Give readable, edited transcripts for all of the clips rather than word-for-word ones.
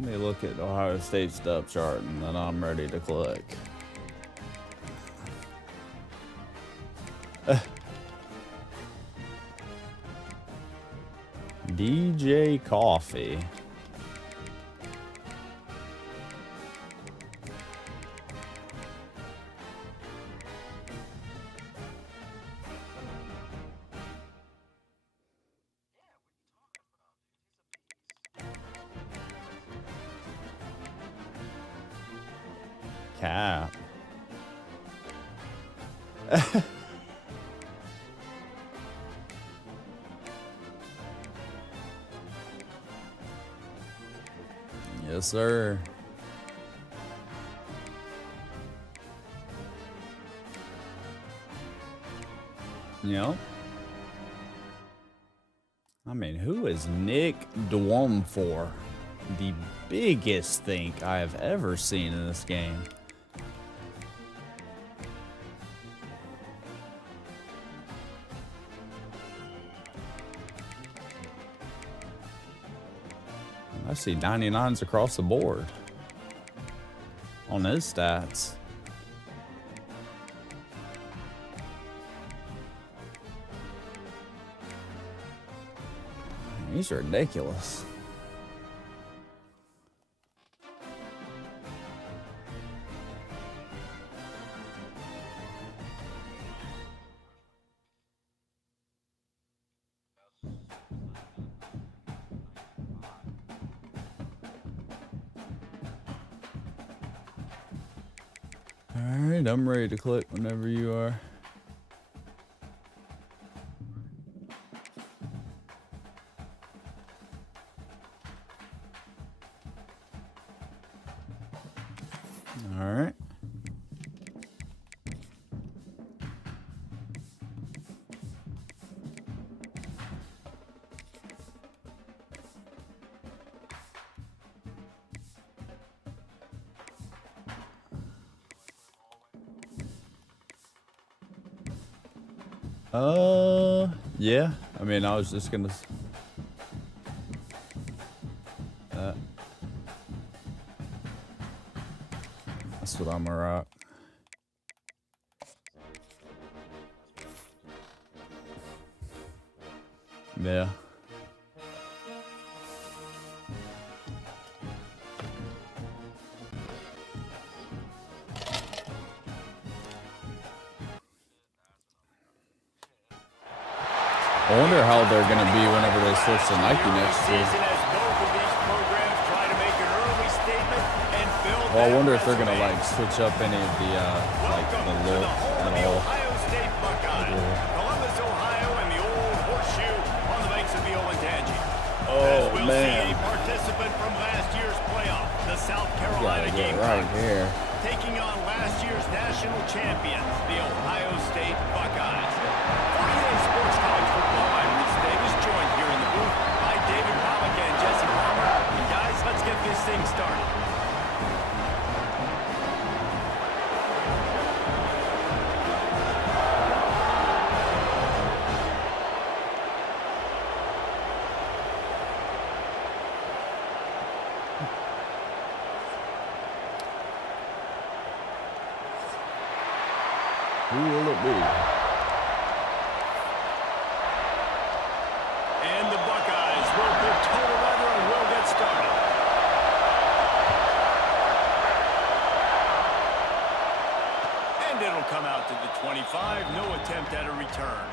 Let me look at Ohio State's depth chart, and then I'm ready to click. DJ Coffee. Cap. Yes, sir. Yep. I mean, who is Nick Dwumfor? The biggest think I have ever seen in this game. I see 99s across the board on his stats. He's ridiculous. Alright, I'm ready to click whenever you are. Alright. Yeah. I mean, I was just gonna. That's what I'm gonna rock. Yeah. I wonder how they're going to be whenever they switch to Nike next year. Well, I wonder if they're going to like switch up any of the like the look at all. Ohio State Buckeyes, Columbus, Ohio, and the old horseshoe on the banks of the Olentangy. Oh, we'll man. see a participant from last year's playoff, the South Carolina Gamecocks, right here, taking on last year's national champions, the Ohio State Buckeyes. 48 Sports College Football, I'm Reese Davis, joined here in the booth by David Pollock and Jesse Palmer. And guys, let's get this thing started. who will it be? And the Buckeyes will put total weather and will get started. And it'll come out to the 25. No attempt at a return.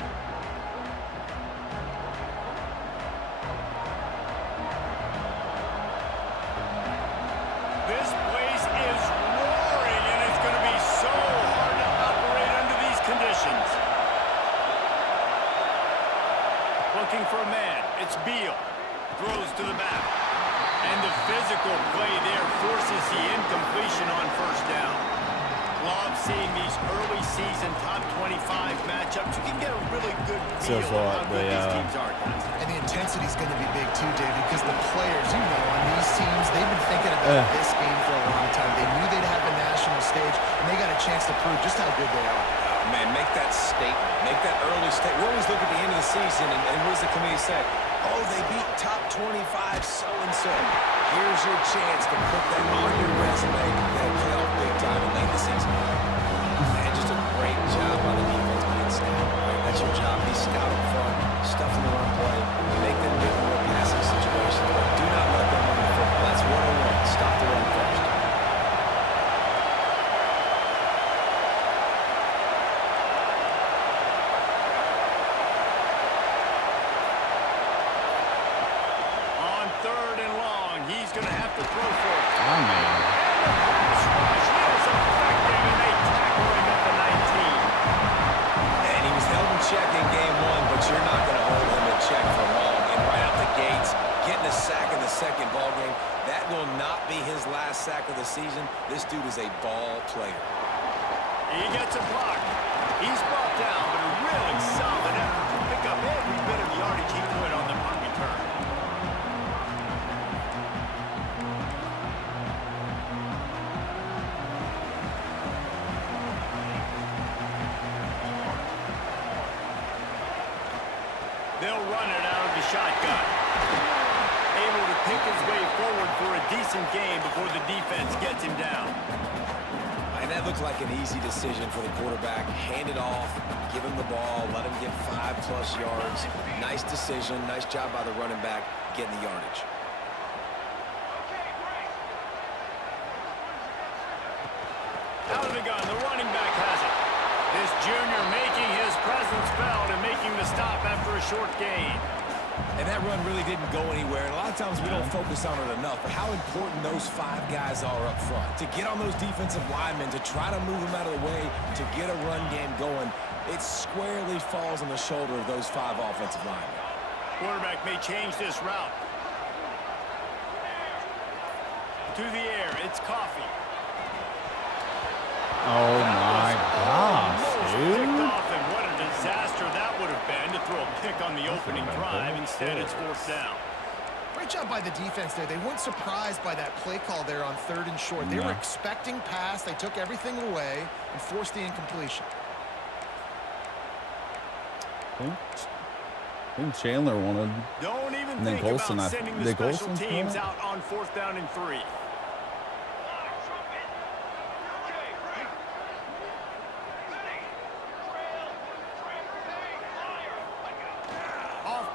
This place is roaring, and it's going to be so hard to operate under these conditions. Looking for a man. It's Beal. Throws to the back. And the physical play there forces the incompletion on first down. Love seeing these early season top 25 matchups. You can get a really good feel of how good these teams are, guys. And the intensity is going to be big too, David, because the players, you know, on these teams, they've been thinking about this game for a long time. They knew they'd have a national stage, and they got a chance to prove just how good they are. Man, make that statement. Make that early statement. We always look at the end of the season, and what does the committee say? Oh, they beat top 25 so-and-so. Here's your chance to put that on your resume. They'll play off big time and late in the season. And just a great job by the defense being stout. Right? That's your job. Be stout up front, stuff in the run play, make them get more passing situations, but do not let them run the football. That's 101. Stop the run first. Sack of the season. This dude is a ball player. He gets a block. He's brought down, but a really solid effort to pick up every bit of yardage he could on the punt return. They'll run it out of the shotgun. Able to pick his way forward for a decent game before the defense gets him down. And that looked like an easy decision for the quarterback. Hand it off, give him the ball, let him get 5+ yards. Nice decision, nice job by the running back getting the yardage. Out of the gun, the running back has it. This junior making his presence felt and making the stop after a short gain. And that run really didn't go anywhere. And a lot of times we don't focus on it enough, but how important those 5 guys are up front. To get on those defensive linemen, to try to move them out of the way, to get a run game going, it squarely falls on the shoulder of those 5 offensive linemen. Quarterback may change this route. To the air, it's Coffee. Oh my gosh, dude. And what a disaster that would have been to throw a pick on the opening drive. Instead, it's 4th down. Great job by the defense there. They weren't surprised by that play call there on 3rd and short. They were expecting pass. They took everything away and forced the incompletion. I think Chandler wanted. Don't even And then think Colson, about sending the special Colson's teams going? out on 4th down and 3.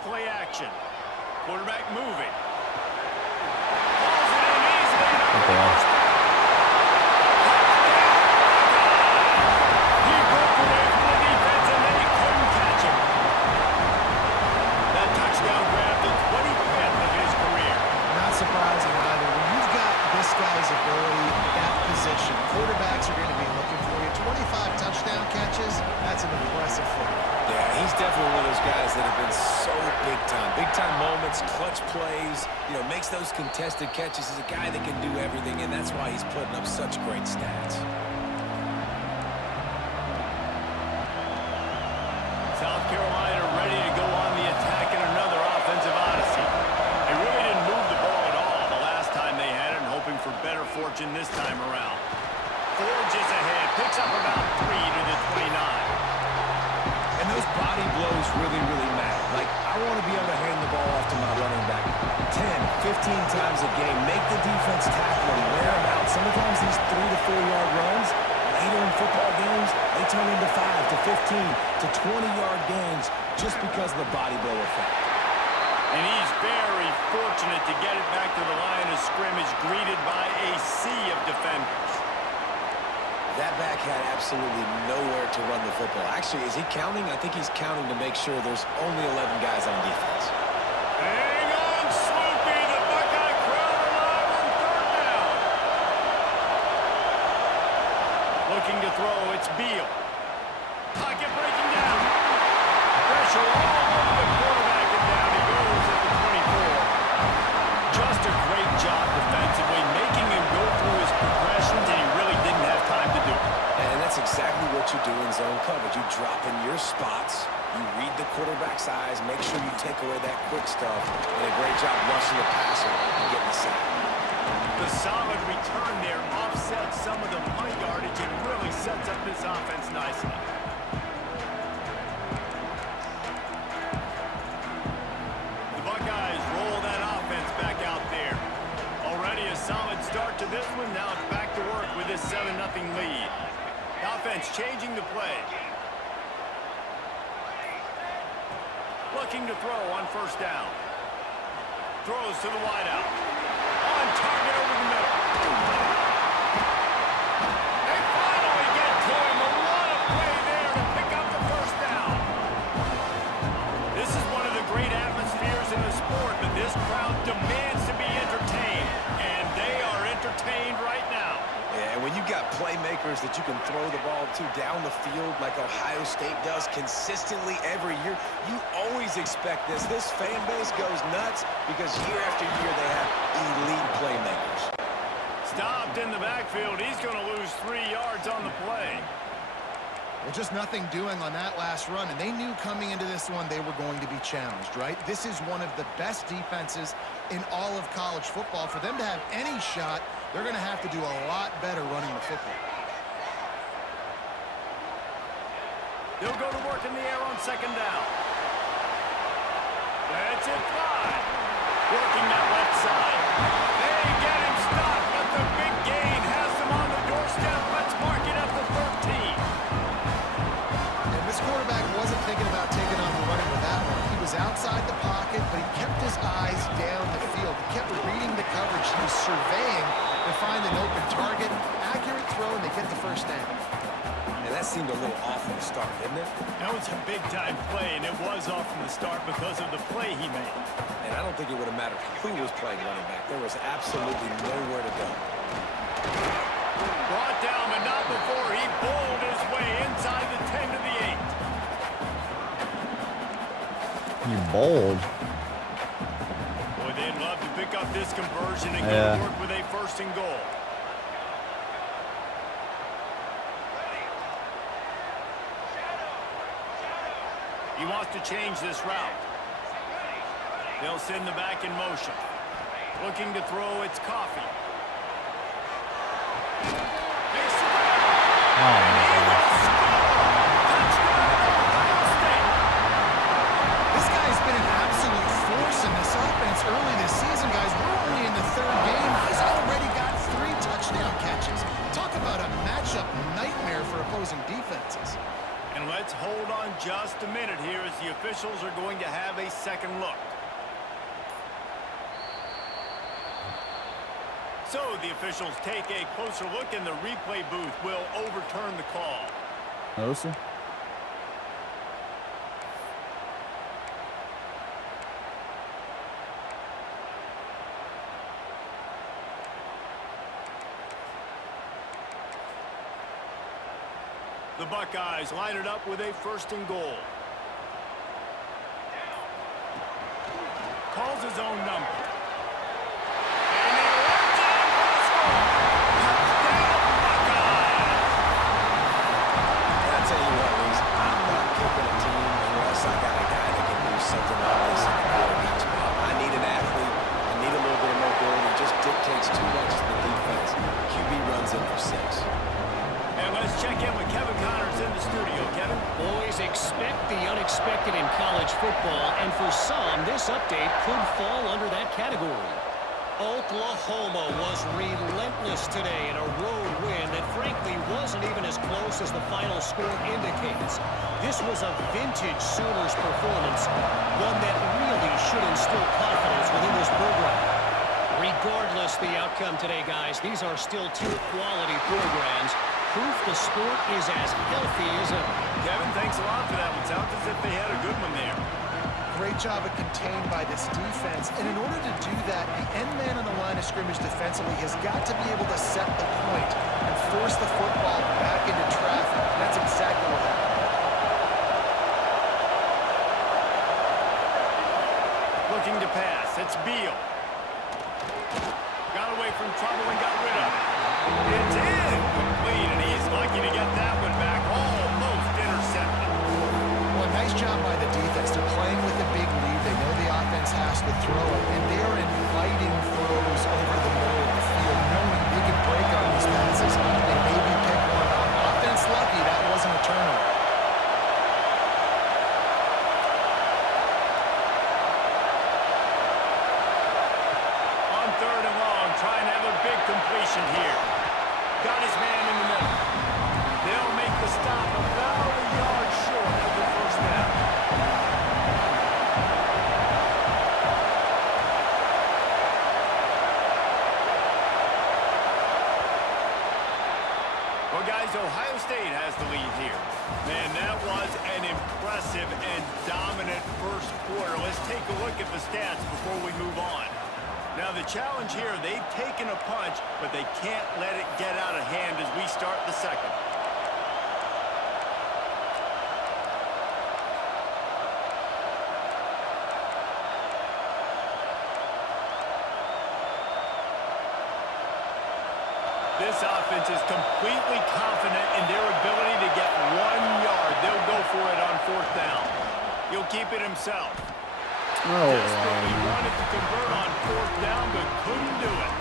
Play action. Quarterback moving. Pulls it in easily. He broke away from the defense and then he couldn't catch him. That touchdown grabbed the 25th of his career. Not surprising either. When you've got this guy's ability, that position, quarterbacks are going to be looking for you. 25 touchdown catches, that's an impressive thing. Yeah, he's definitely one of those guys that have been so big time. Big time moments, clutch plays, makes those contested catches. He's a guy that can do everything, and that's why he's putting up such great stats. South Carolina ready to go on the attack in another offensive odyssey. They really didn't move the ball at all the last time they had it, and hoping for better fortune this time around. Forges ahead, picks up about 3 to the 29. And those body blows really, really matter. Like, I want to be able to hand the ball off to my running back 10, 15 times a game. Make the defense tackle and wear them out. Sometimes these 3 to 4-yard runs, later in football games, they turn into 5 to 15 to 20-yard gains just because of the body blow effect. And he's very fortunate to get it back to the line of scrimmage, greeted by a sea of defenders. That back had absolutely nowhere to run the football. Actually, is he counting? I think he's counting to make sure there's only 11 guys on defense. Hang on, Sloopy. The Buckeye crowd alive on 3rd down. Looking to throw, it's Beal. Pocket breaking down. Pressure all over the quarterback, and down he goes at the 24. Just a great job defensively, making him go through his progressions, and he really didn't have time to do it. And that's exactly what you do in zone coverage. You drop in your spots, you read the quarterback's eyes, make sure you take away that quick stuff, and a great job rushing the passer and getting the sack. The solid return there offsets some of the punt yardage and really sets up this offense nicely. changing the play. Looking to throw on first down. Throws to the wideout. On target over the middle. They finally get to him. A lot of play there to pick up the first down. This is one of the great atmospheres in the sport, but this crowd demands to be entertained, and they are entertained right now. Yeah, and when you got playmakers that you can throw the ball to down the field like Ohio State does consistently every year, you always expect this. This fan base goes nuts because year after year they have elite playmakers. Stopped in the backfield. He's going to lose 3 yards on the play. Well, just nothing doing on that last run, and they knew coming into this one they were going to be challenged, right? This is one of the best defenses in all of college football. For them to have any shot, they're going to have to do a lot better running the football. They'll go to work in the air on second down. That's it, fine. Working that left side. They get him stopped, but the big gain has them on the doorstep. Let's mark it up to 13. And this quarterback wasn't thinking about taking off and running with that one. He was outside the pocket, but he kept his eyes down the field. He kept reading the coverage. He was surveying to find an open target. Accurate throw, and they get the first down. And that seemed a little off from the start, didn't it? That was a big-time play, and it was off from the start because of the play he made. And I don't think it would have mattered who was playing running back. There was absolutely nowhere to go. Brought down, but not before he bowled his way inside the 10 to the 8. You bold. Boy, they'd love to pick up this conversion and go to work with a first and goal. He wants to change this route. They'll send the back in motion. Looking to throw, it's Coffee. This guy's been an absolute force in this offense early this season, guys. We're only in the third game. He's already got 3 touchdown catches. Talk about a matchup nightmare for opposing defenses. And let's hold on just a minute here as the officials are going to have a second look. So the officials take a closer look, and the replay booth will overturn the call. No, sir. The Buckeyes line it up with a first and goal. Calls his own number. And he runs in for the score. Touchdown, Buckeyes! I'll tell you what, Reese, I'm not picking a team unless I got a guy that can do something on this in the quarterback spot. I need an athlete. I need a little bit of mobility. It just dictates too much to the defense. QB runs in for 6. And let's check in with Kevin Connors in the studio. Kevin? Boys, expect the unexpected in college football, and for some, this update could fall under that category. Oklahoma was relentless today in a road win that frankly wasn't even as close as the final score indicates. This was a vintage Sooners performance, one that really should instill confidence within this program. Regardless the outcome today, guys, these are still 2 quality programs. Proof the sport is as healthy as ever. Kevin, thanks a lot for that one. Sounds as if they had a good one there. Great job of contained by this defense. And in order to do that, the end man on the line of scrimmage defensively has got to be able to set the point and force the football back into traffic. That's exactly what happened. Looking to pass. It's Beal. Got away from trouble and got rid of it. It's incomplete, and he's lucky to get that one back. Almost intercepted. Well, nice job by the defense. They're playing with a big lead. They know the offense has to throw it, and they're inviting throws over the middle of the field, knowing they can break on these passes and maybe pick one up. Offense lucky that wasn't a turnover. On third and long, trying to have a big completion here. Got his man in the middle. They'll make the stop. Man, that was an impressive and dominant first quarter. Let's take a look at the stats before we move on. Now, the challenge here, they've taken a punch, but they can't let it get out of hand as we start the second. This offense is completely confident in their ability to get 1 yard. They'll go for it on fourth down. He'll keep it himself. Desperately wanted to convert on fourth down, but couldn't do it.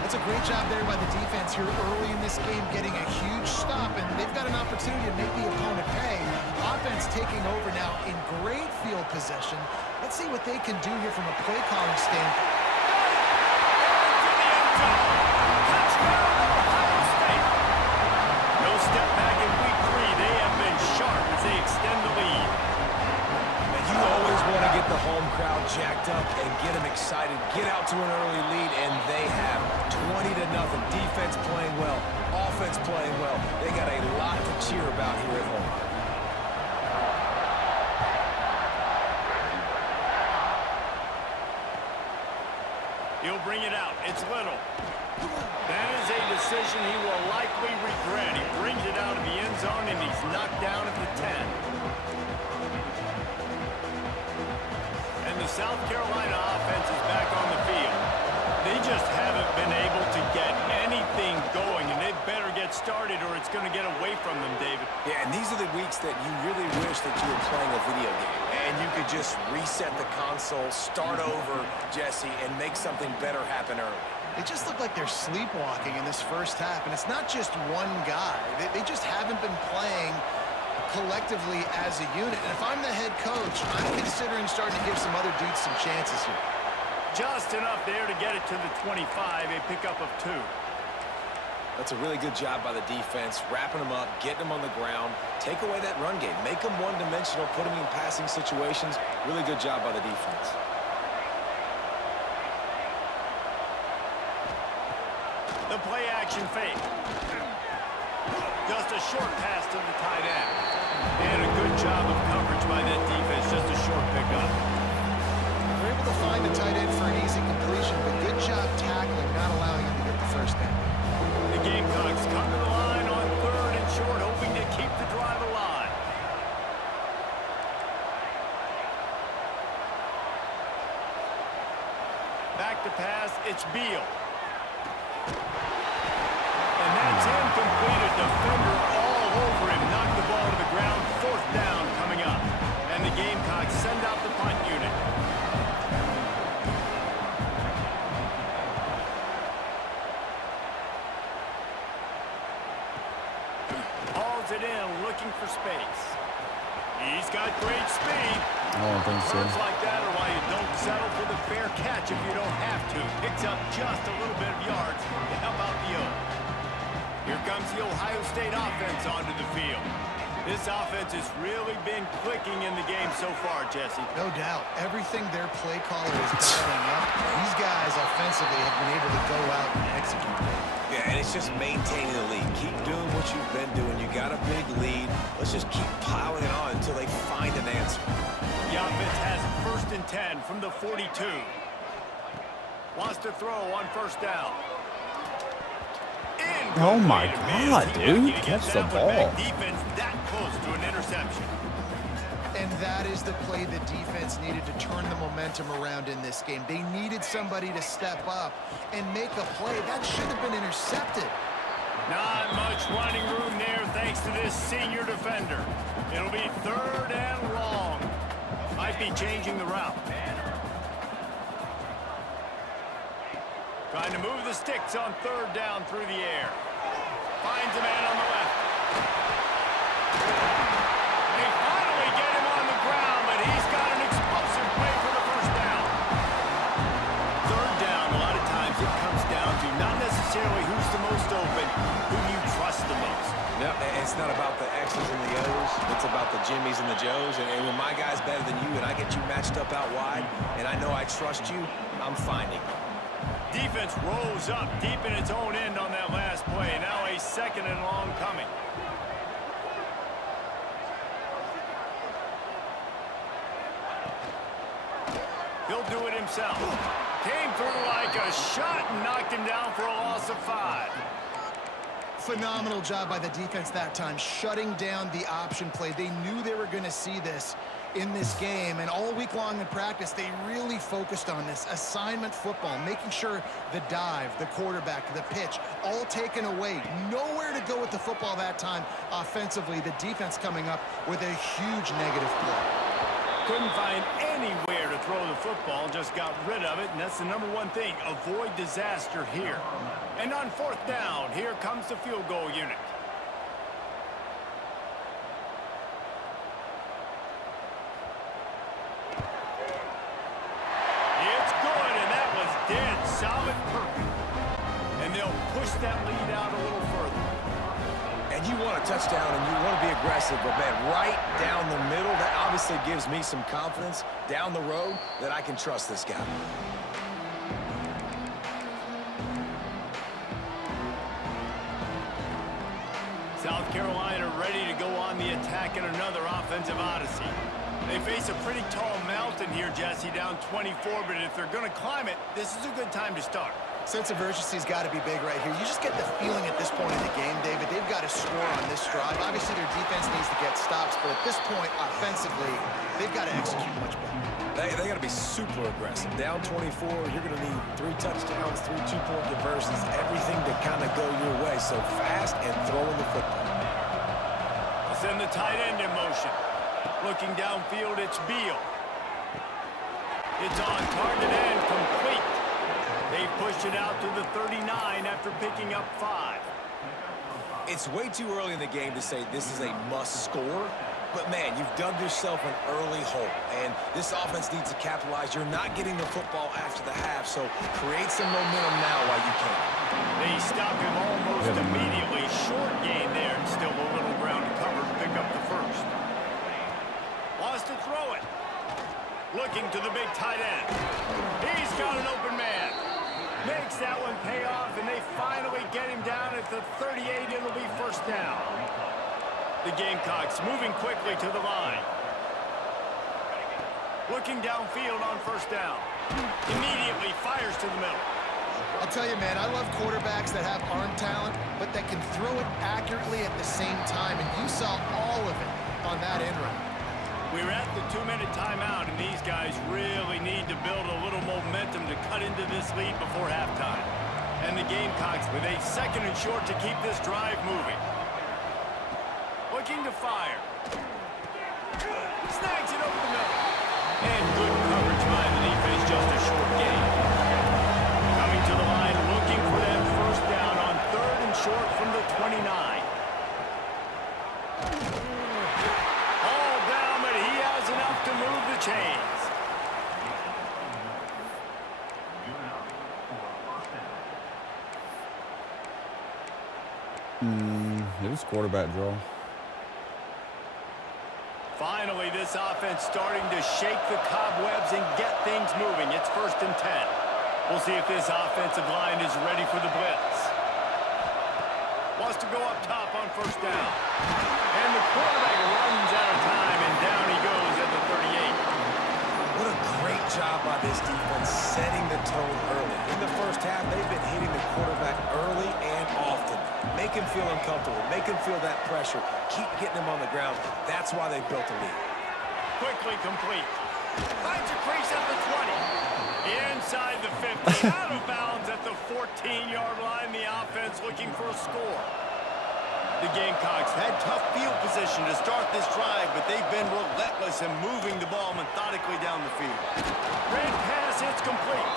That's a great job there by the defense here early in this game, getting a huge stop, and they've got an opportunity to make the opponent pay. Offense taking over now in great field possession. Let's see what they can do here from a play calling standpoint. To the end zone. Touchdown, Ohio State. No step back in week 3. They have been sharp as they extend the lead. And you always want to get the home crowd jacked up and get them excited. Get out to an early lead, and they have 20-0. Defense playing well, offense playing well. They got a lot to cheer about here at home. He'll bring it out. It's Little. That is a decision he will likely regret. He brings it out of the end zone, and he's knocked down at the 10. And the South Carolina offense is back on the field. They just haven't been able to get anything going, and they better get started or it's going to get away from them, David. Yeah, and these are the weeks that you really wish that you were playing a video game. And you could just reset the console, start over, Jesse, and make something better happen early. They just look like they're sleepwalking in this first half, and it's not just one guy. They just haven't been playing collectively as a unit. And if I'm the head coach, I'm considering starting to give some other dudes some chances here. Just enough there to get it to the 25, a pickup of 2. That's a really good job by the defense, wrapping them up, getting them on the ground, take away that run game, make them one-dimensional, put them in passing situations. Really good job by the defense. The play-action fake. Just a short pass to the tight end. And a good job of coverage by that defense, just a short pickup. They're able to find the tight end for an easy completion, but good job tackling, not allowing him to get the first down. The Gamecocks come to the line on 3rd and short, hoping to keep the drive alive. Back to pass, it's Beal. And that's incomplete. A defender all over him. Knocked the ball to the ground. 4th down coming up. And the Gamecocks send out the punt unit. Hauls it in, looking for space. He's got great speed. I don't think so. Words like that are why you don't settle for the fair catch if you don't have to. Picks up just a little bit of yards to help out the O. Here comes the Ohio State offense onto the field. This offense has really been clicking in the game so far, Jesse. No doubt. Everything their play caller is dialing up, these guys offensively have been able to go out and execute. Yeah, and it's just maintaining the lead. Keep doing what you've been doing. You got a big lead. Let's just keep piling it on until they find an answer. The offense has 1st and 10 from the 42. Wants to throw on 1st down. Oh my God, dude. Catch the ball. Defense that close to an interception. And that is the play the defense needed to turn the momentum around in this game. They needed somebody to step up and make a play. That should have been intercepted. Not much running room there thanks to this senior defender. It'll be 3rd and long. Might be changing the route. Trying to move the sticks on 3rd down through the air. Finds a man on the left. They finally get him on the ground, but he's got an explosive play for the 1st down. 3rd down, a lot of times it comes down to not necessarily who's the most open, who do you trust the most. No, it's not about the X's and the O's. It's about the Jimmies and the Joes. And when my guy's better than you and I get you matched up out wide and I know I trust you, I'm finding you. Defense rolls up deep in its own end on that last play. Now a 2nd and long coming. He'll do it himself. Came through like a shot and knocked him down for a loss of 5. Phenomenal job by the defense that time, shutting down the option play. They knew they were going to see this in this game, and all week long in practice, they really focused on this assignment football, making sure the dive, the quarterback, the pitch, all taken away. Nowhere to go with the football that time offensively. The defense coming up with a huge negative play. Couldn't find anywhere to throw the football, just got rid of it, and that's the number one thing. Avoid disaster here. And on 4th down, here comes the field goal unit. It's good, and that was dead solid perfect. And they'll push that lead out a little further. And you want a touchdown and you want to be aggressive, but man, right down the middle, that obviously gives me some confidence down the road that I can trust this guy. South Carolina ready to go on the attack in another offensive odyssey. They face a pretty tall mountain here, Jesse, down 24, but if they're going to climb it, this is a good time to start. Sense of urgency's got to be big right here. You just get the feeling at this point in the game, David, they've got to score on this drive. Obviously, their defense needs to get stops, but at this point, offensively, they've got to execute much better. They got to be super aggressive. Down 24, you're going to need 3 touchdowns, 3 two-point conversions, everything to kind of go your way. So fast and throwing the football. I'll send the tight end in motion. Looking downfield, it's Beal. It's on target and complete. They pushed it out to the 39 after picking up 5. It's way too early in the game to say this is a must score, but man, you've dug yourself an early hole, and this offense needs to capitalize. You're not getting the football after the half, so create some momentum now while you can. They stop him almost immediately. Short gain there, and still a little ground to cover to pick up the first. Wants to throw it. Looking to the big tight end. He's got an open man. Makes that one pay off, and they finally get him down at the 38. It'll be 1st down. The Gamecocks moving quickly to the line. Looking downfield on 1st down. Immediately fires to the middle. I'll tell you, man, I love quarterbacks that have arm talent, but that can throw it accurately at the same time, and you saw all of it on that end run. We're at the 2-minute timeout, and these guys really need to build a little momentum to cut into this lead before halftime. And the Gamecocks with a 2nd and short to keep this drive moving. Looking to fire. Snags it over the middle. And good coverage by the defense, just a short gain. Coming to the line, looking for that 1st down on 3rd and short from the 29. Enough to move the chains. It was quarterback draw. Finally, this offense starting to shake the cobwebs and get things moving. It's 1st and 10. We'll see if this offensive line is ready for the blitz. Wants to go up top on 1st down. And the quarterback runs out of time, and down he goes at the 38. What a great job by this defense setting the tone early. In the 1st half, they've been hitting the quarterback early and often. Make him feel uncomfortable. Make him feel that pressure. Keep getting him on the ground. That's why they built a lead. Quickly complete. Finds a crease at the 20. Inside the 50. Out of bounds at the 14-yard line. The offense looking for a score. The Gamecocks had tough field position to start this drive, but they've been relentless in moving the ball methodically down the field. Great pass, it's complete.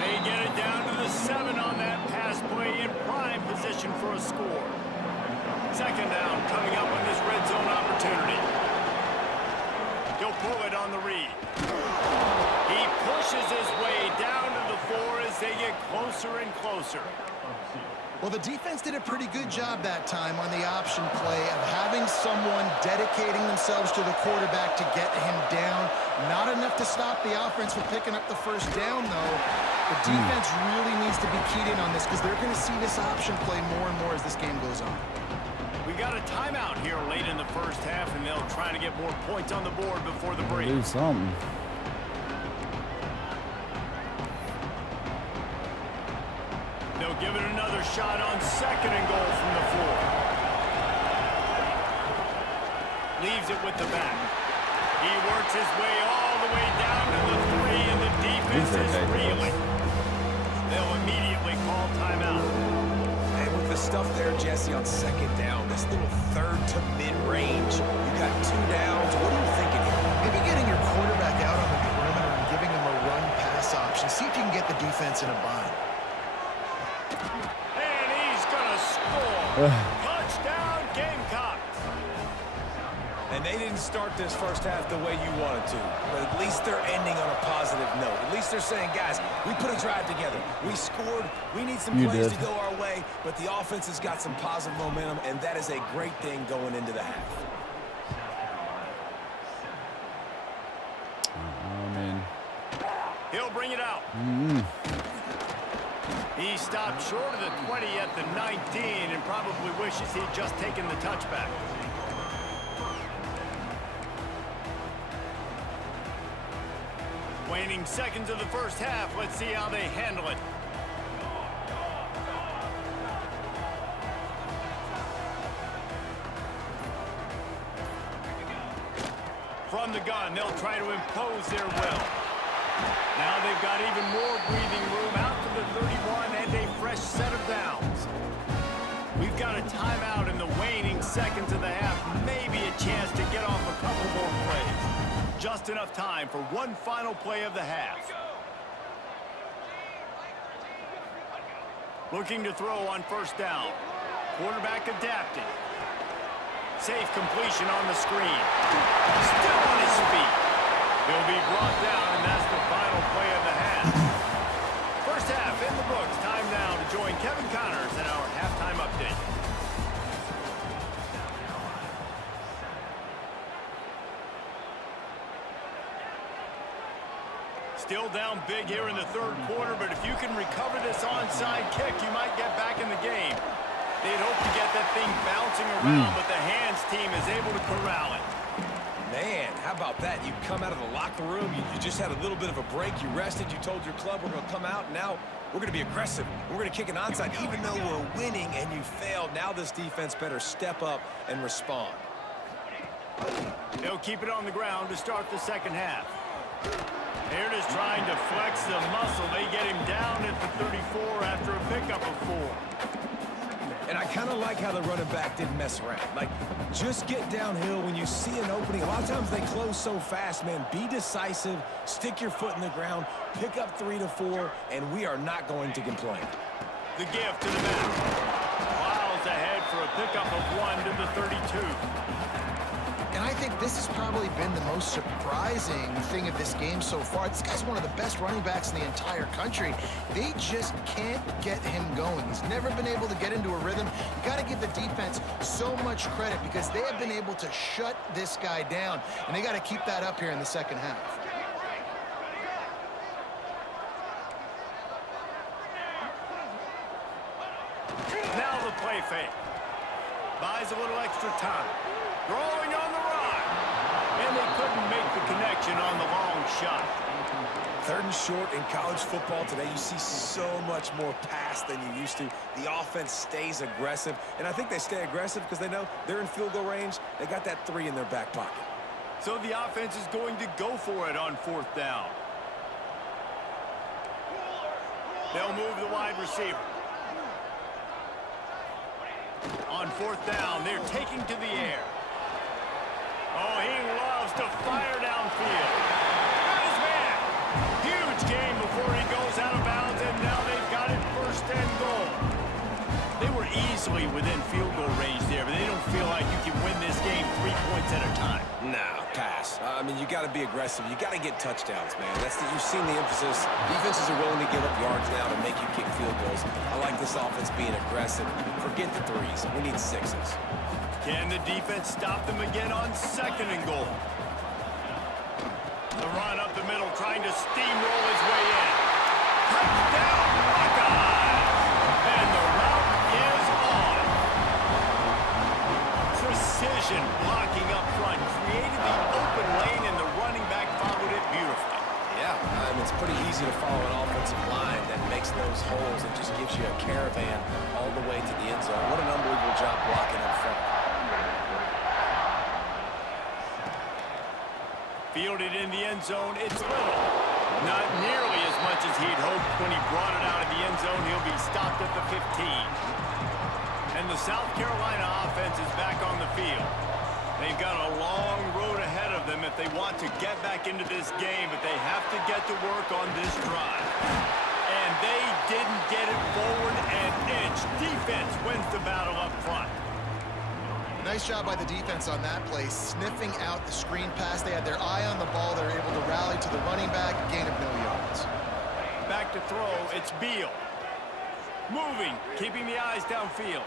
They get it down to the 7 on that pass play in prime position for a score. 2nd down coming up on this red zone opportunity. He'll pull it on the read. He pushes his way down to the 4 as they get closer and closer. Well, the defense did a pretty good job that time on the option play of having someone dedicating themselves to the quarterback to get him down. Not enough to stop the offense from picking up the 1st down, though. The defense really needs to be keyed in on this because they're going to see this option play more and more as this game goes on. We got a timeout here late in the 1st half, and they'll try to get more points on the board before the break. Do something. They'll give it another shot on 2nd and goal from the 4. Leaves it with the back. He works his way all the way down to the 3, and the defense is reeling. They'll immediately call timeout. And with the stuff there, Jesse, on 2nd down, this little 3rd to mid-range, you got 2 downs. What are you thinking here? Maybe getting your quarterback out on the perimeter and giving him a run-pass option. See if you can get the defense in a bind. And he's going to score. Touchdown, Gamecocks. And they didn't start this first half the way you wanted to, but at least they're ending on a positive note. At least they're saying, guys, we put a drive together. We scored. We need some plays to go our way, but the offense has got some positive momentum, and that is a great thing going into the half. Oh, man. He'll bring it out. He stopped short of the 20 at the 19 and probably wishes he'd just taken the touchback. Waning seconds of the first half. Let's see how they handle it. From the gun, they'll try to impose their will. Now they've got even more breathing room out to the 31 and a fresh set of downs. We've got a timeout in the waning seconds of the half. Maybe a chance to get off a couple more plays. Just enough time for one final play of the half. Looking to throw on 1st down. Quarterback adapting. Safe completion on the screen. Still on his feet. He'll be brought down, and that's the final play of the half. First half in the books. Time now to join Kevin Connors in our halftime update. Still down big here in the 3rd quarter, but if you can recover this onside kick, you might get back in the game. They'd hope to get that thing bouncing around, but the hands team is able to corral it. Man, how about that? You come out of the locker room, you just had a little bit of a break, you rested, you told your club we're going to come out, and now we're going to be aggressive. We're going to kick an onside, even though we're winning and you failed. Now this defense better step up and respond. They'll keep it on the ground to start the 2nd half. Here it is trying to flex the muscle. They get him down at the 34 after a pickup of 4. And I kind of like how the running back didn't mess around. Like, just get downhill when you see an opening. A lot of times they close so fast, man. Be decisive, stick your foot in the ground, pick up 3 to 4, and we are not going to complain. The gift to the back. Miles ahead for a pickup of 1 to the 32. And I think this has probably been the most surprising thing of this game so far. This guy's one of the best running backs in the entire country. They just can't get him going. He's never been able to get into a rhythm. You got to give the defense so much credit because they have been able to shut this guy down, and they got to keep that up here in the 2nd half. Now the play fake. Buys a little extra time. Rolling on the run. And they couldn't make the connection on the long shot. 3rd and short in college football today. You see so much more pass than you used to. The offense stays aggressive. And I think they stay aggressive because they know they're in field goal range. They got that 3 in their back pocket. So the offense is going to go for it on 4th down. They'll move the wide receiver. On 4th down, they're taking to the air. Oh, he loves to fire downfield. Got his man. Huge game before he goes out of bounds, and now they've got it 1st and goal. They were easily within field goal range there, but they don't feel like you can win this game 3 points at a time. No, pass. I mean, you got to be aggressive. You got to get touchdowns, man. You've seen the emphasis. Defenses are willing to give up yards now to make you kick field goals. I like this offense being aggressive. Forget the 3s. We need 6s. Can the defense stop them again on 2nd and goal? The run up the middle, trying to steamroll his way in. Touchdown, Buckeyes! And the route is on. Precision blocking up front, created the open lane, and the running back followed it beautifully. Yeah, it's pretty easy to follow an offensive line that makes those holes and just gives you a caravan all the way to the end zone. What an unbelievable job blocking up front. Fielded in the end zone, it's Little. Not nearly as much as he'd hoped when he brought it out of the end zone. He'll be stopped at the 15. And the South Carolina offense is back on the field. They've got a long road ahead of them if they want to get back into this game, but they have to get to work on this drive. And they didn't get it forward an inch. Defense wins the battle up front. Nice job by the defense on that play, sniffing out the screen pass. They had their eye on the ball. They were able to rally to the running back, gain of no yards. Back to throw, it's Beal. Moving, keeping the eyes downfield.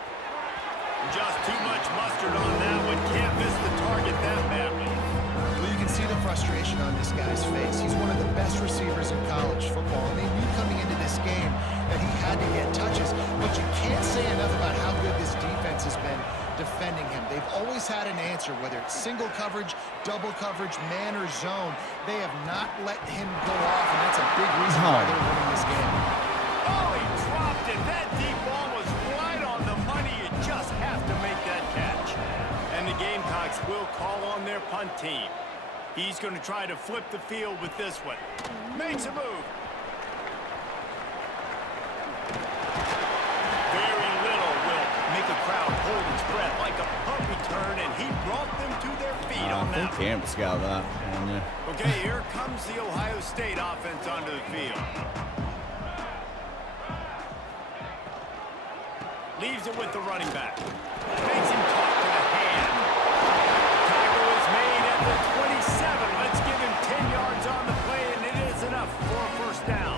Just too much mustard on that one. Can't miss the target that badly. Well, you can see the frustration on this guy's face. He's one of the best receivers in college football, and they knew coming into this game that he had to get touches. But you can't say enough about how good this defense has been defending him. They've always had an answer, whether it's single coverage, double coverage, man or zone. They have not let him go off, and that's a big reason why they're winning this game. Oh, he dropped it. That deep ball was right on the money. You just have to make that catch. And the Gamecocks will call on their punt team. He's going to try to flip the field with this one. Makes a move. Very little will make a crowd hold its breath like a punt return, and he brought them to their feet on I that. think Camp's got that on you. Okay, here comes the Ohio State offense onto the field. Leaves it with the running back. Makes him talk to the hand. Tackle is made at the 27. Let's give him 10 yards on the play, and it is enough for a first down.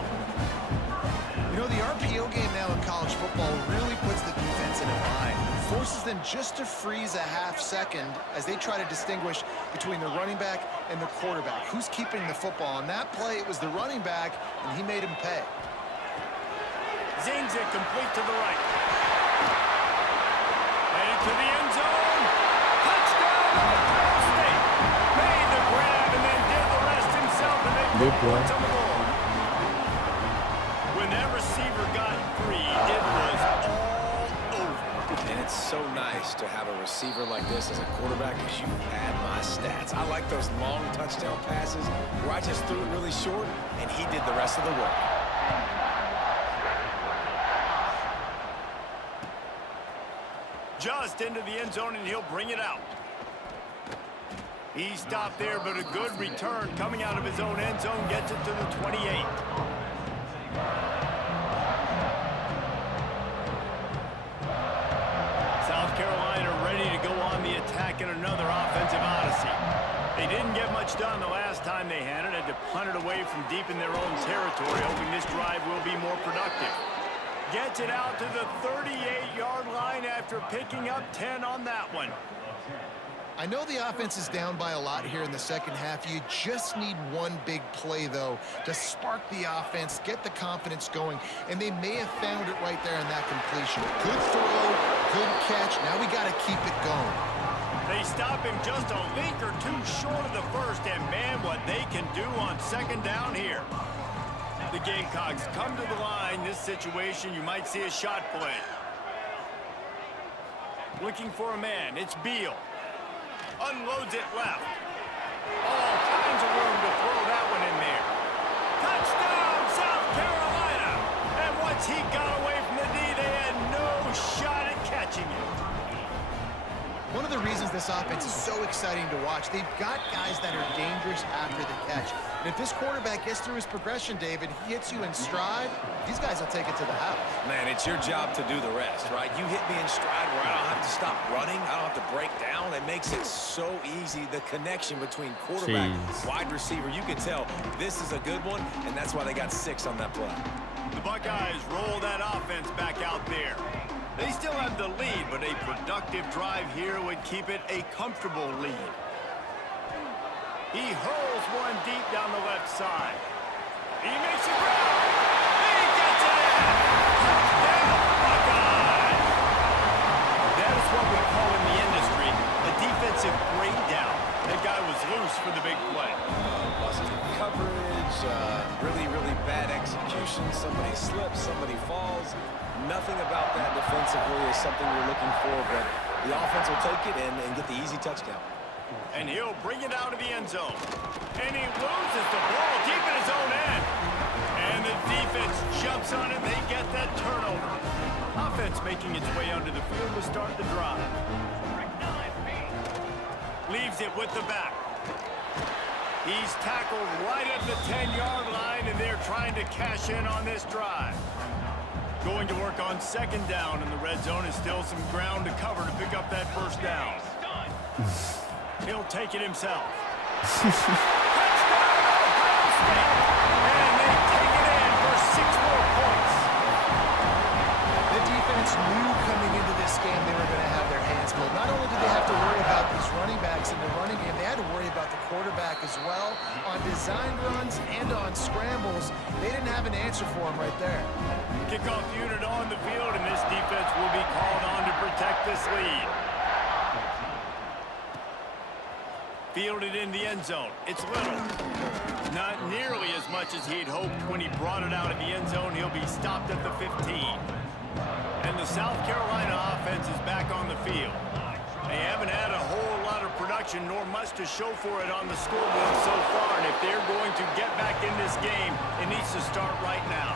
You know, the RPO game now in college football really puts the defense in a bind. Forces them just to freeze a half second as they try to distinguish between the running back and the quarterback. Who's keeping the football? On that play, it was the running back, and he made him pay. Zings it complete to the right. Headed to the end zone. Touchdown, Ohio State. Made the grab and then did the rest himself, and they put points on the board. When that receiver got free, it was all over. And it's so nice to have a receiver like this as a quarterback because you had my stats. I like those long touchdown passes where I just threw it really short and he did the rest of the work. Just into the end zone, and he'll bring it out. He stopped there, but a good return coming out of his own end zone gets it to the 28. South Carolina ready to go on the attack in another offensive odyssey. They didn't get much done the last time they had it. Had to punt it away from deep in their own territory, hoping this drive will be more productive. Gets it out to the 38-yard line after picking up 10 on that one. I know the offense is down by a lot here in the second half. You just need one big play, though, to spark the offense, get the confidence going, and they may have found it right there in that completion. Good throw, good catch. Now we got to keep it going. They stop him just a link or two short of the first, and man, what they can do on second down here. The Gamecocks come to the line. This situation, you might see a shot play. Looking for a man. It's Beal. Unloads it left. All kinds of room to throw that one in there. Touchdown, South Carolina! And once he got away from the D, they had no shot at catching it. One of the reasons this offense is so exciting to watch, they've got guys that are dangerous after the catch. And if this quarterback gets through his progression, David, he hits you in stride, these guys will take it to the house. Man, it's your job to do the rest, right? You hit me in stride where I don't have to stop running. I don't have to break down. It makes it so easy, the connection between quarterback, wide receiver. You can tell this is a good one, and that's why they got 6 on that play. The Buckeyes roll that offense back out there. They still have the lead, but a productive drive here would keep it a comfortable lead. He hurls one deep down the left side. He makes a grab. He gets it in. Touchdown, Buckeyes. That is what we call in the industry a defensive breakdown. That guy was loose for the big play. Busted coverage, really bad execution. Somebody slips, somebody falls. Nothing about that defensively is something you're looking for, but the offense will take it and get the easy touchdown. And he'll bring it out of the end zone. And he loses the ball deep in his own end. And the defense jumps on it. They get that turnover. Offense making its way under the field to start the drive. Leaves it with the back. He's tackled right at the 10-yard line, and they're trying to cash in on this drive. Going to work on second down, and the red zone is still some ground to cover to pick up that first down. He'll take it himself. Touchdown, Ohio State! And they take it in for 6 more points. The defense knew coming into this game they were going to have their hands full. Not only did they have to worry about these running backs in the running game, they had to worry about the quarterback as well. On design runs and on scrambles, they didn't have an answer for him right there. Kickoff unit on the field, and this defense will be called on to protect this lead. Fielded in the end zone. It's Little. Not nearly as much as he'd hoped when he brought it out of the end zone. He'll be stopped at the 15. And the South Carolina offense is back on the field. They haven't had a whole lot of production nor much to show for it on the scoreboard so far. And if they're going to get back in this game, it needs to start right now.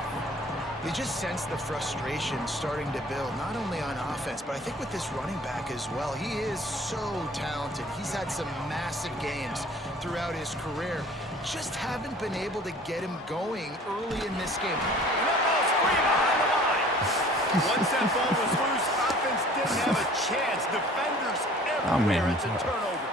You just sense the frustration starting to build, not only on offense, but I think with this running back as well. He is so talented. He's had some massive games throughout his career. Just haven't been able to get him going early in this game. And that ball's free behind the line. Once that ball was loose, offense didn't have a chance. Defenders everywhere. It's a turnover.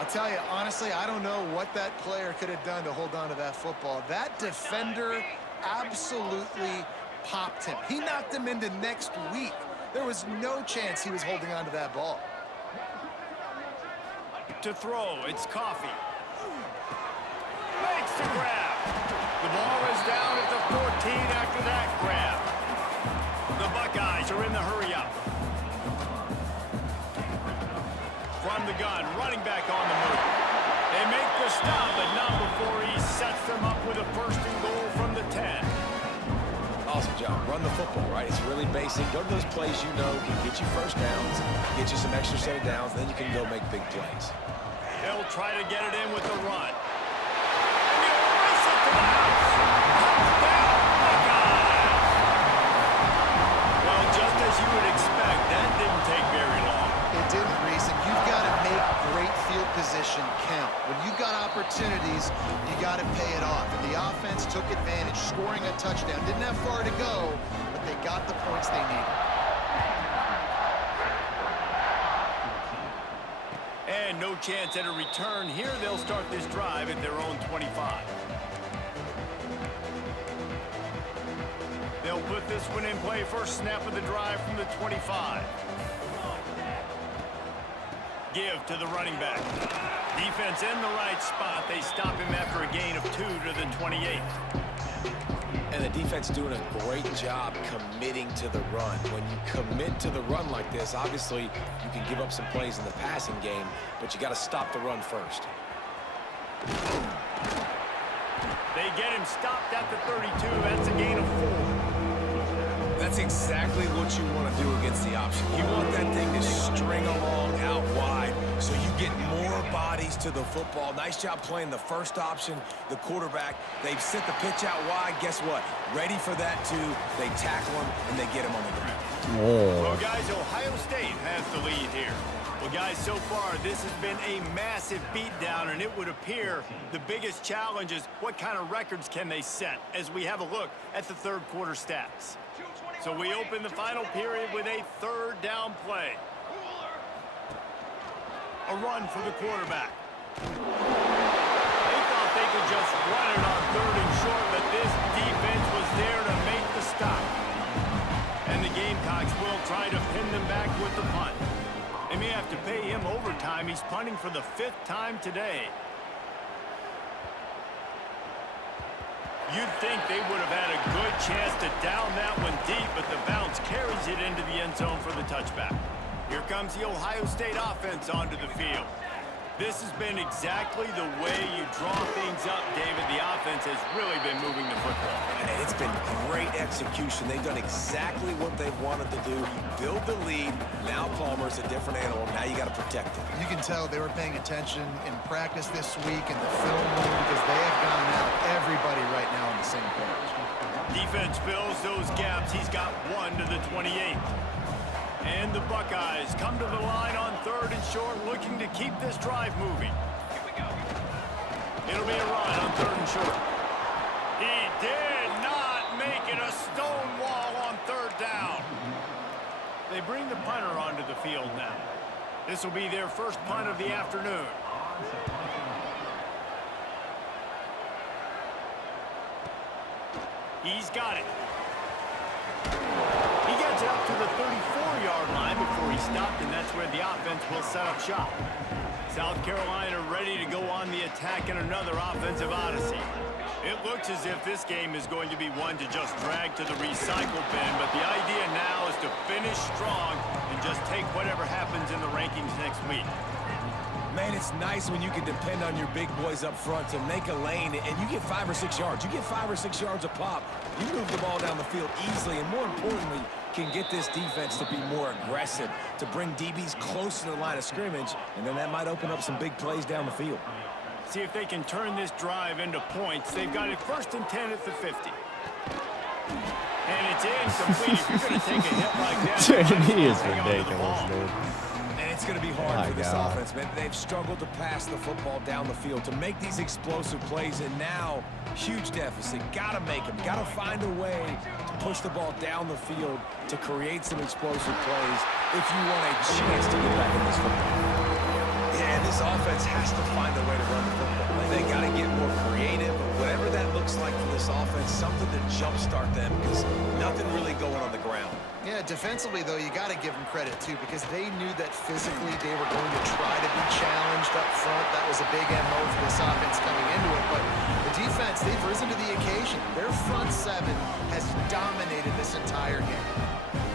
I'll tell you, honestly, I don't know what that player could have done to hold on to that football. That defender absolutely popped him. He knocked him into next week. There was no chance he was holding on to that ball. To throw, it's Coffee. Makes the grab. The ball is down at the 14 after that grab. The Buckeyes are in the hurry up. From the gun, running back on the move. They make the stop, but not before he sets them up with a first and goal from the 10. Awesome job. Run the football, right? It's really basic. Go to those plays you know can get you first downs, get you some extra set of downs, then you can go make big plays. They'll try to get it in with the run. And he'll race it to the house. Touchdown, Buckeyes! Well, just as you would expect, that didn't take very long. It didn't, Reese, and you've got to make great field position count. When you've got opportunities, you got to pay it off. And the offense took advantage, scoring a touchdown. Didn't have far to go, but they got the points they needed. And no chance at a return here. They'll start this drive at their own 25. They'll put this one in play. First snap of the drive from the 25. Give to the running back. Defense in the right spot. They stop him after a gain of 2 to the 28. And the defense doing a great job committing to the run. When you commit to the run like this, obviously you can give up some plays in the passing game, but you got to stop the run first. They get him stopped at the 32. That's a gain of 4. That's exactly what you want to do against the option. You want that thing to string along out wide so you get more bodies to the football. Nice job playing the first option, the quarterback. They've sent the pitch out wide. Guess what? Ready for that too. They tackle him and they get him on the ground. Well, guys, Ohio State has the lead here. Well, guys, so far this has been a massive beatdown, and it would appear the biggest challenge is what kind of records can they set as we have a look at the third quarter stats. So we open the final period with a third down play. A run for the quarterback. They thought they could just run it on third and short, but this defense was there to make the stop. And the Gamecocks will try to pin them back with the punt. They may have to pay him overtime. He's punting for the 5th time today. You'd think they would have had a good chance to down that one deep, but the bounce carries it into the end zone for the touchback. Here comes the Ohio State offense onto the field. This has been exactly the way you draw things up, David. The offense offense has really been moving the football. And it's been great execution. They've done exactly what they wanted to do. Build the lead. Now Palmer's a different animal. Now you got to protect him. You can tell they were paying attention in practice this week in the film room because they have gotten out everybody right now on the same page. Defense fills those gaps. He's got 1 to the 28. And the Buckeyes come to the line on 3rd and short, looking to keep this drive moving. Here we go. It'll be a run on 3rd and short. He did not make it a stone wall on 3rd down. They bring the punter onto the field now. This will be their first punt of the afternoon. He's got it. He gets up to the 34-yard line before he stopped, and that's where the offense will set up shop. South Carolina ready to go on the attack in another offensive odyssey. It looks as if this game is going to be one to just drag to the recycle bin, but the idea now is to finish strong and just take whatever happens in the rankings next week. Man, it's nice when you can depend on your big boys up front to make a lane, and you get 5 or 6 yards. You get 5 or 6 yards a pop. You move the ball down the field easily, and more importantly, can get this defense to be more aggressive, to bring DBs close to the line of scrimmage, and then that might open up some big plays down the field. See if they can turn this drive into points. They've got it 1st and 10 at the 50. And it's incomplete. If you're going to take a hit like that, Dude, he is hang on to the ridiculous, ball. dude. And it's going to be hard for this God. offense, man. They've struggled to pass the football down the field, to make these explosive plays, and now, huge deficit. Got to make them. Got to find a way to push the ball down the field to create some explosive plays if you want a chance to get back in this football. Yeah, and this offense has to find a way to run the football. They got to get more creative, whatever that looks like for this offense, something to jumpstart them, because nothing really going on the ground. Yeah, defensively, though, you got to give them credit, too, because they knew that physically they were going to try to be challenged up front. That was a big MO for this offense coming into it. But the defense, they've risen to the occasion. Their front 7 has dominated this entire game.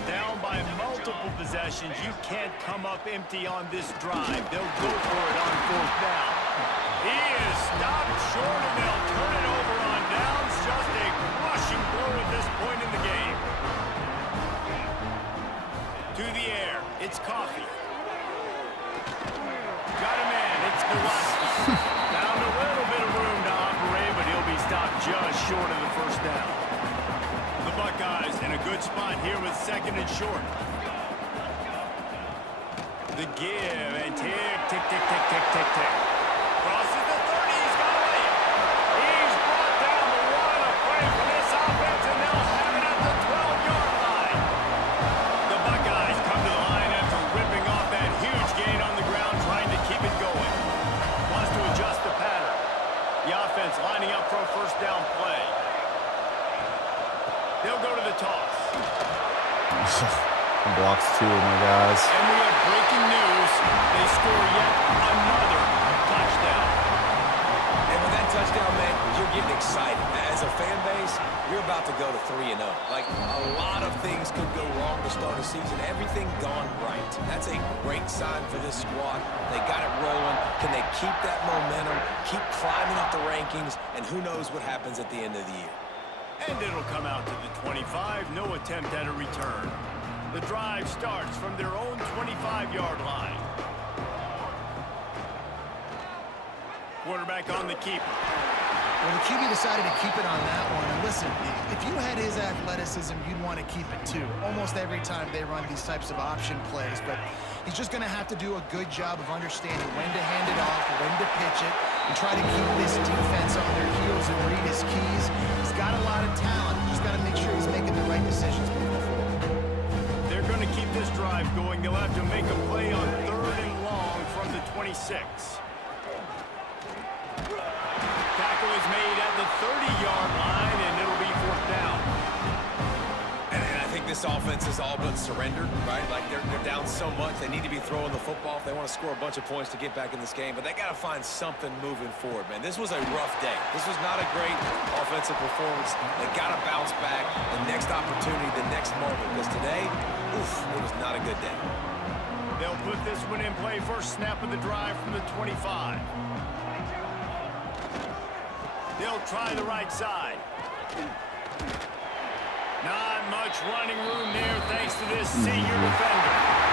Down by multiple possessions. You can't come up empty on this drive. They'll go for it on 4th down. He is stopped short, and they'll turn it over on downs. Just a crushing blow at this point in the game. To the air, it's Coffee. Got a man, it's Kowalski. Found a little bit of room to operate, but he'll be stopped just short of the 1st down. The Buckeyes in a good spot here with 2nd and short. The give and tick, tick, tick, tick, tick, tick, tick. Crosses the 30, he's got a lane. He's brought down the one away from this offense, and they'll have it at the 12-yard line. The Buckeyes come to the line after ripping off that huge gain on the ground, trying to keep it going. Wants to adjust the pattern. The offense lining up for a 1st down play. They'll go to the toss. Blocks 2 of my guys. And we have breaking news. They score yet another touchdown. And with that touchdown, man, you're getting excited. As a fan base, you're about to go to 3-0. Like, a lot of things could go wrong to start a season. Everything gone right. That's a great sign for this squad. They got it rolling. Can they keep that momentum, keep climbing up the rankings, and who knows what happens at the end of the year. And it'll come out to the 25. No attempt at a return. The drive starts from their own 25-yard line. Quarterback on the keeper. Well, the QB decided to keep it on that one. And listen, if you had his athleticism, you'd want to keep it too. Almost every time they run these types of option plays. But he's just going to have to do a good job of understanding when to hand it off, when to pitch it, and try to keep this defense on their heels and read his keys. He's got a lot of talent. He's got to make sure he's making the right decisions moving forward. They're going to keep this drive going. They'll have to make a play on 3rd and long from the 26. Tackle is made at the 30-yard line, and it'll be 4th down. And I think this offense is all but surrendered, right? Like, they're down so much, they need to be throwing the football if they want to score a bunch of points to get back in this game. But they got to find something moving forward, man. This was a rough day. This was not a great offensive performance. They got to bounce back. The next opportunity, the next moment. Because today, oof, it was not a good day. They'll put this one in play. First snap of the drive from the 25. They'll try the right side. Not much running room there thanks to this senior defender.